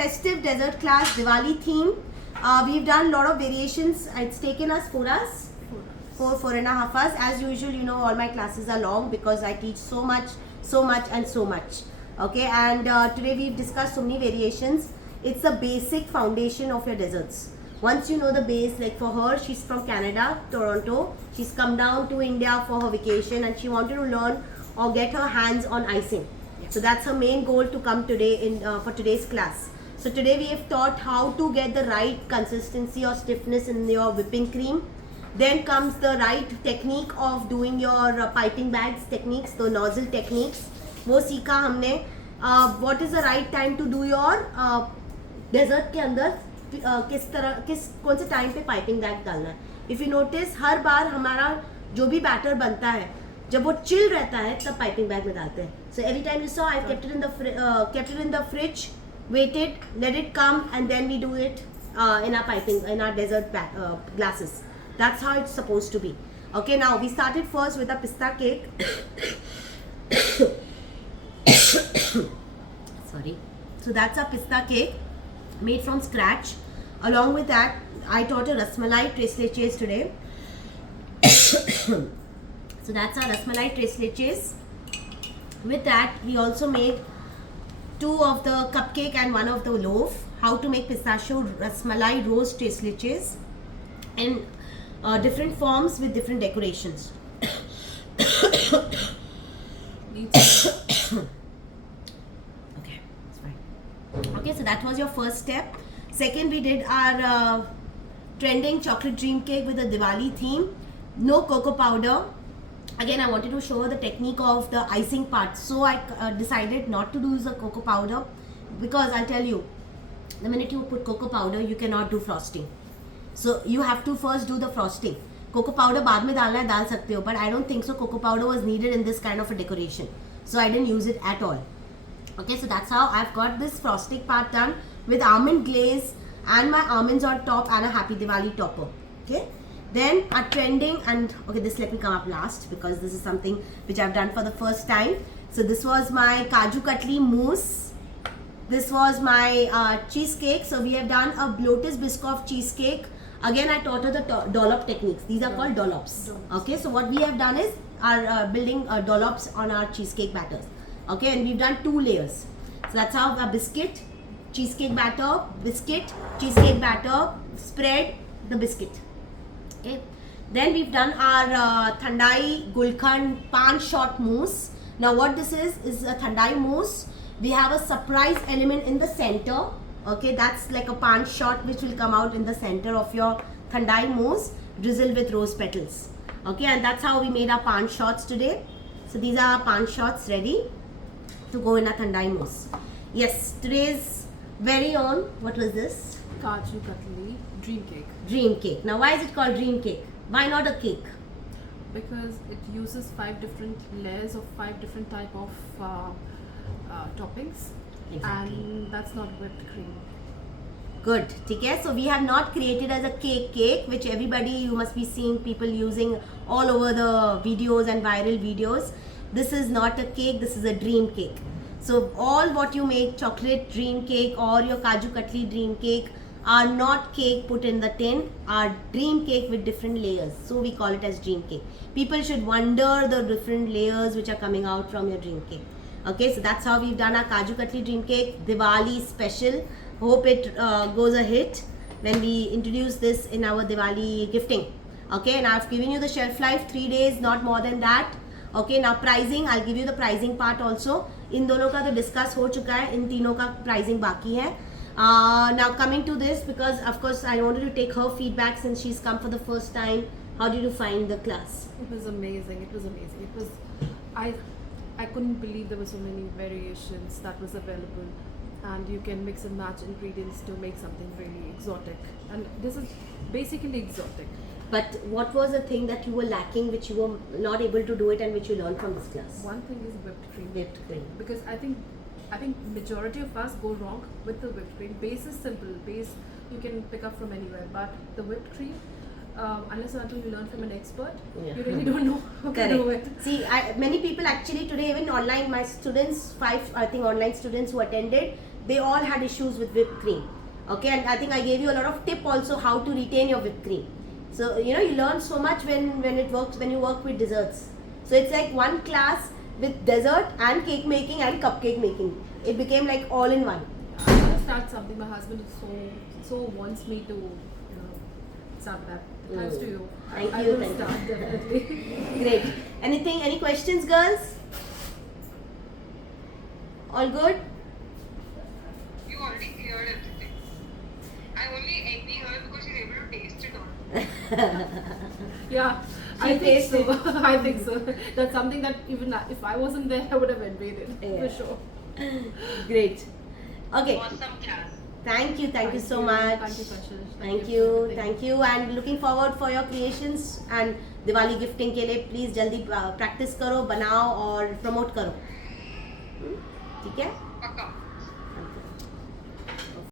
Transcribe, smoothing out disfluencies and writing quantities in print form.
festive dessert class Diwali theme. We've done a lot of variations. It's taken us 4 hours. 4.5 hours. As usual, you know, all my classes are long because I teach so much and so much. Okay, and today we've discussed so many variations. It's the basic foundation of your desserts. Once you know the base, like for her, she's from Canada, Toronto. She's come down to India for her vacation and she wanted to learn or get her hands on icing. So that's her main goal to come today in for today's class. So today we have taught how to get the right consistency or stiffness in your whipping cream. Then comes the right technique of doing your piping bags techniques, the nozzle techniques. वो सीखा हमने. What is the right time to do your dessert के अंदर कौन से time पे piping bag डालना है. इफ़ यू नोटिस हर बार हमारा जो भी बैटर बनता है जब वो चिल रहता है तब पाइपिंग बैग में डालते हैं. So every time you saw, I kept it in the fridge, waited, let it come, and then we do it in our dessert glasses. That's how it's supposed to be. Okay, now we started first with a pista cake. Sorry. So that's a pista cake made from scratch. Along with that, I taught a Rasmalai tres leches today. So that's our Rasmalai tres leches. With that, we also made 2 of the cupcake and 1 of the loaf. How to make pistachio Rasmalai rose tres leches in different forms with different decorations. Okay, it's fine. Okay, so that was your first step. Second, we did our trending chocolate dream cake with a Diwali theme. No cocoa powder. Again, I wanted to show the technique of the icing part. So I decided not to use the cocoa powder because I'll tell you, the minute you put cocoa powder, you cannot do frosting. So you have to first do the frosting. Cocoa powder बाद में डालना है डाल सकते हो, but I don't think so. Cocoa powder was needed in this kind of a decoration, so I didn't use it at all. Okay, so that's how I've got this frosting part done with almond glaze and my almonds on top and a happy Diwali topper. Okay. Then a trending, and okay, this let me come up last because this is something which I've done for the first time. So this was my Kaju katli mousse. This was my cheesecake. So we have done a Lotus Biscoff cheesecake. Again, I taught her the dollop techniques. These are called dollops. Okay, so what we have done is our building dollops on our cheesecake batters. Okay, and we've done 2 layers. So that's how a biscuit, cheesecake batter, biscuit, cheesecake batter, spread the biscuit. Okay. Then we've done our Thandai Gulkhand Paan shot mousse. Now what this is a Thandai mousse. We have a surprise element in the center. Okay, that's like a Paan shot which will come out in the center of your Thandai mousse drizzled with rose petals. Okay, and that's how we made our Paan shots today. So these are our Paan shots ready to go in a Thandai mousse. Yes, today's very own, what was this? Kaju katli dream cake. Dream cake. Now why is it called dream cake? Why not a cake? Because it uses 5 different layers of 5 different type of toppings. Exactly. And that's not whipped cream. Good. Okay, so we have not created as a cake which everybody, you must be seeing people using all over the videos and viral videos. This is not a cake, this is a dream cake. So all what you make, chocolate dream cake or your Kaju katli dream cake, are not cake put in the tin, are dream cake with different layers. So we call it as dream cake. People should wonder the different layers which are coming out from your dream cake. Okay, so that's how we've done our Kaju katli dream cake, Diwali special. Hope it goes a hit when we introduce this in our Diwali gifting. Okay, and I've given you the shelf life 3 days, not more than that. Okay, now pricing, I'll give you the pricing part also. इन दोनों का तो discuss हो चुका है, इन तीनों का pricing बाकी है. Now coming to this, because of course I wanted to take her feedback since she's come for the first time. How did you find the class? It was amazing. It was amazing. It was, I couldn't believe there were so many variations that was available, and you can mix and match ingredients to make something really exotic. And this is basically exotic. But what was the thing that you were lacking, which you were not able to do it, and which you learned from this class? One thing is whipped cream. Whipped cream. Because I think majority of us go wrong with the whipped cream. Base is simple. Base you can pick up from anywhere, but the whipped cream, unless or until you learn from an expert, you really don't know how to do it. See, many people actually today, even online, my students, 5 I think online students who attended, they all had issues with whipped cream. Okay, and I think I gave you a lot of tip also how to retain your whipped cream. So you know, you learn so much when you work with desserts. So it's like one class with dessert and cake making and cupcake making. It became like all in one. I want to start something. My husband so wants me to, start that. Thanks to you. Thank I you. will start definitely. Great. Any questions, girls? All good? You already cleared everything. I only envy her because she's able to taste it all. Yeah, I think so. I think so. That's something that even if I wasn't there, I would have envied it for sure. Great. Okay. Awesome class. Thank you so much. Thank you, Kashish. Thank you, and looking forward for your creations and Diwali gifting के लिए please जल्दी practice करो, बनाओ और promote करो. ठीक है? Paka.